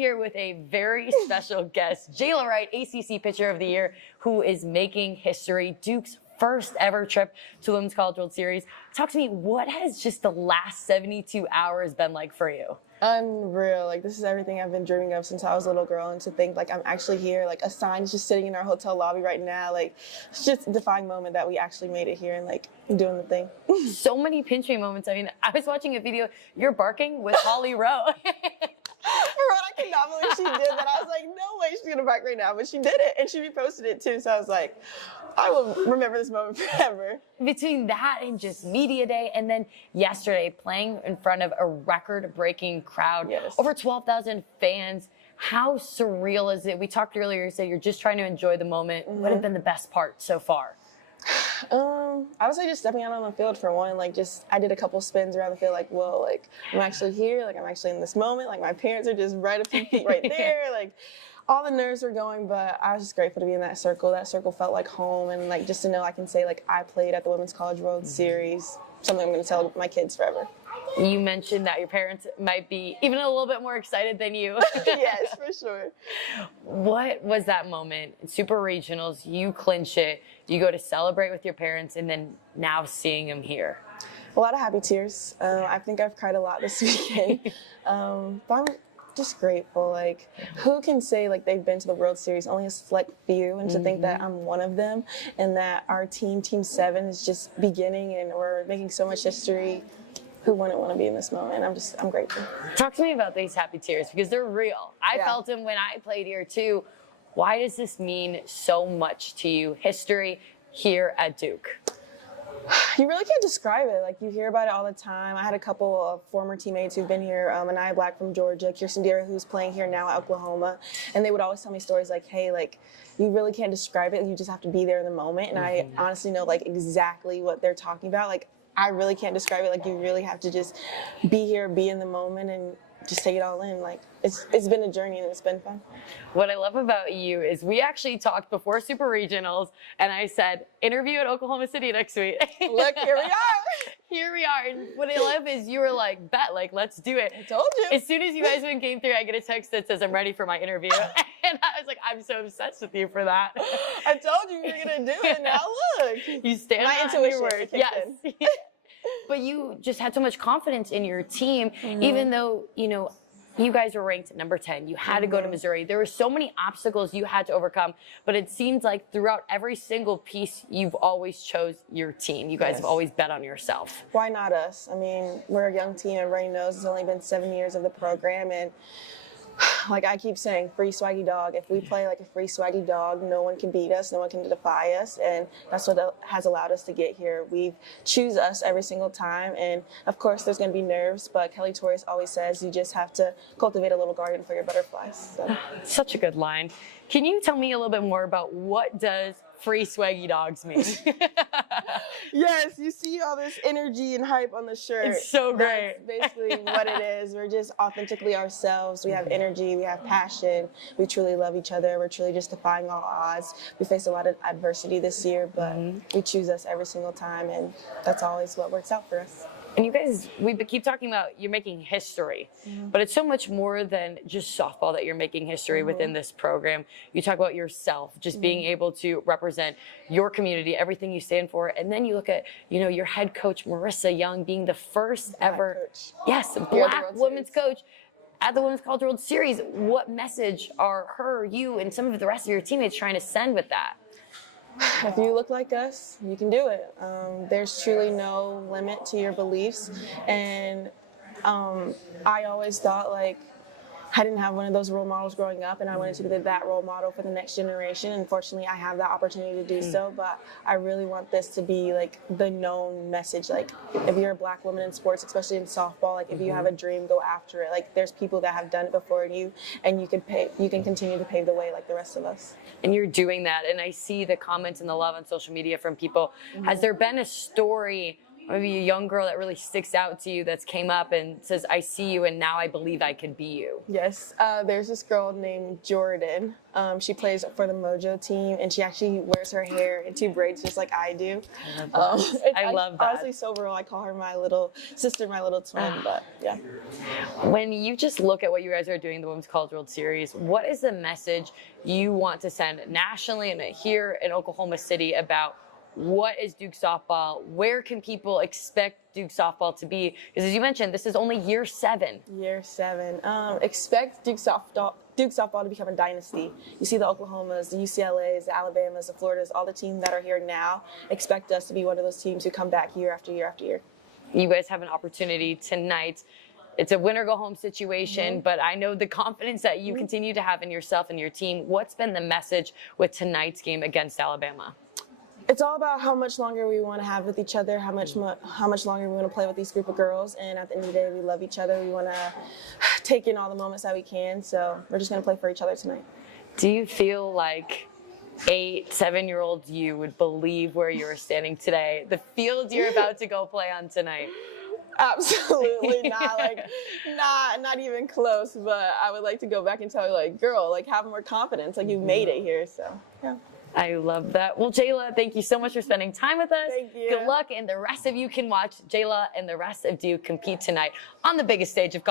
here with a very special guest, Jala Wright, ACC Pitcher of the Year, who is making history. Duke's first ever trip to Women's College World Series. Talk to me, what has just the last 72 hours been like for you? Unreal. Like, this is everything I've been dreaming of since I was a little girl, and to think like I'm actually here, like a sign is just sitting in our hotel lobby right now. Like, it's just a defying moment that we actually made it here and like doing the thing. So many pinch me moments. I mean, I was watching a video, you're barking with Holly Rowe. I cannot believe she did that. I was like, no way she's gonna bark right now, but she did it, and she reposted it too. So I was like, I will remember this moment forever. Between that and just media day, and then yesterday playing in front of a record-breaking crowd, yes. Over 12,000 fans. How surreal is it? We talked earlier, you said you're just trying to enjoy the moment. Mm-hmm. What have been the best part so far? I would say just stepping out on the field for one. Like, just I did a couple spins around the field. Like, whoa, like I'm actually here. Like, I'm actually in this moment. Like, my parents are just right a few feet right there. Like, all the nerves were going, but I was just grateful to be in that circle. That circle felt like home, and like just to know I can say like I played at the Women's College World Series. Something I'm going to tell my kids forever. You mentioned that your parents might be even a little bit more excited than you. Yes, for sure. What was that moment? Super Regionals, you clinch it, you go to celebrate with your parents, and then now seeing them here. A lot of happy tears. I think I've cried a lot this weekend. But I'm just grateful. Like, who can say like they've been to the World Series? Only a select few, and to think that I'm one of them, and that our team, Team 7, is just beginning, and we're making so much history. Who wouldn't want to be in this moment? I'm grateful. Talk to me about these happy tears, because they're real. I felt them when I played here too. Why does this mean so much to you? History here at Duke. You really can't describe it. Like, you hear about it all the time. I had a couple of former teammates who've been here, Anaya Black from Georgia, Kirsten Dira, who's playing here now at Oklahoma, and they would always tell me stories like, hey, like, you really can't describe it. You just have to be there in the moment. And I honestly know like exactly what they're talking about. Like, I really can't describe it. Like, you really have to just be here, be in the moment, and just take it all in. Like, it's been a journey, and it's been fun. What I love about you is we actually talked before Super Regionals, and I said, interview at Oklahoma City next week. Look, here we are. Here we are. And what I love is you were like, bet, like, let's do it. I told you. As soon as you guys win Game 3, I get a text that says, I'm ready for my interview. And I was like, I'm so obsessed with you for that. I told you you were going to do it. Now look. You stand my on intuition your word. Yes. But you just had so much confidence in your team, even though, you know, you guys were ranked number 10. You had to go to Missouri. There were so many obstacles you had to overcome, but it seems like throughout every single piece, you've always chose your team. You guys have always bet on yourself. Why not us? I mean, we're a young team. Everybody knows it's only been 7 years of the program, and like I keep saying, free swaggy dog. If we play like a free swaggy dog, no one can beat us, no one can defy us, and that's what has allowed us to get here. We choose us every single time, and of course there's going to be nerves, but Kelly Torres always says you just have to cultivate a little garden for your butterflies. So. Such a good line. Can you tell me a little bit more about what does free swaggy dogs mean? Yes, you see all this energy and hype on the shirt. It's so great. That's basically what it is. We're just authentically ourselves. We have energy, we have passion, we truly love each other. We're truly just defying all odds. We faced a lot of adversity this year, but we choose us every single time, and that's always what works out for us. And you guys, we keep talking about you're making history, but it's so much more than just softball that you're making history within this program. You talk about yourself, just being able to represent your community, everything you stand for, and then you look at, you know, your head coach Marissa Young being the first ever, black women's coach at the Women's College World Series. What message are her, you, and some of the rest of your teammates trying to send with that? If you look like us, you can do it. There's truly no limit to your beliefs. And I always thought, like, I didn't have one of those role models growing up, and I wanted to be that role model for the next generation. Unfortunately, I have that opportunity to do so, but I really want this to be like the known message. Like, if you're a black woman in sports, especially in softball, like if you have a dream, go after it. Like, there's people that have done it before you, and you can continue to pave the way like the rest of us. And you're doing that, and I see the comments and the love on social media from people. Has there been a story maybe a young girl that really sticks out to you that's came up and says, I see you and now I believe I can be you? Yes, there's this girl named Jordan. She plays for the Mojo team, and she actually wears her hair in 2 braids just like I do. I love that. Honestly, so real. I call her my little sister, my little twin, but yeah. When you just look at what you guys are doing, the Women's College World Series, what is the message you want to send nationally and here in Oklahoma City about what is Duke softball? Where can people expect Duke softball to be? Because as you mentioned, this is only year 7. Year 7. Expect Duke softball to become a dynasty. You see the Oklahomas, the UCLAs, the Alabamas, the Floridas, all the teams that are here now. Expect us to be one of those teams who come back year after year after year. You guys have an opportunity tonight. It's a win-or-go-home situation, but I know the confidence that you continue to have in yourself and your team. What's been the message with tonight's game against Alabama? It's all about how much longer we want to have with each other, how much longer we want to play with these group of girls, and at the end of the day, we love each other. We want to take in all the moments that we can, so we're just going to play for each other tonight. Do you feel like 8, 7-year-old you would believe where you're standing today, the field you're about to go play on tonight? Absolutely not, not even close, but I would like to go back and tell you, like, girl, like, have more confidence, like, you made it here, so, yeah. I love that. Well, Jayla, thank you so much for spending time with us. Thank you. Good luck, and the rest of you can watch Jayla and the rest of Duke compete tonight on the biggest stage of college.